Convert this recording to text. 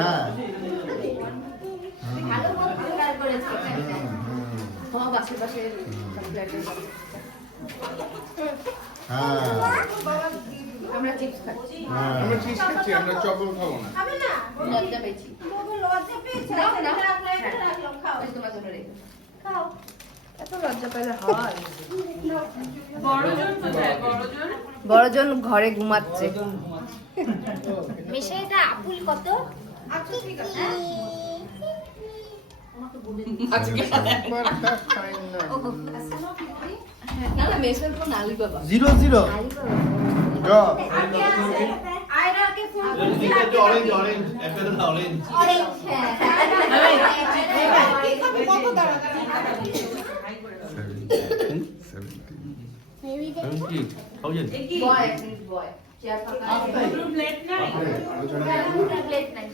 হ্যাঁ ভালো উপকার করেছে সব আশেপাশে ফ্ল্যাটের আমরা চিপস খাচ্ছি আমরা চিপস খাচ্ছি, আমরা চকোল খাবো না। লজ্জা পেয়েছি নাও, নাও। খাও তোমার জন্য রেখে খাও এত লজ্জা পেলে হয় বড়জন ঘরে ঘুমাচ্ছে মেশে এটা আপুল কত? আচ্ছা ঠিক আছে না না মেসের ফোন আলি বাবা 0-0 ড্র আয়রাকে ফোন অরেঞ্জ অরেঞ্জ একটা অরেঞ্জ অরেঞ্জ কত দাঁড়া থাউজেন্ড বয় বয় চেয়ার পাকা প্লেট নাই প্লেট নাই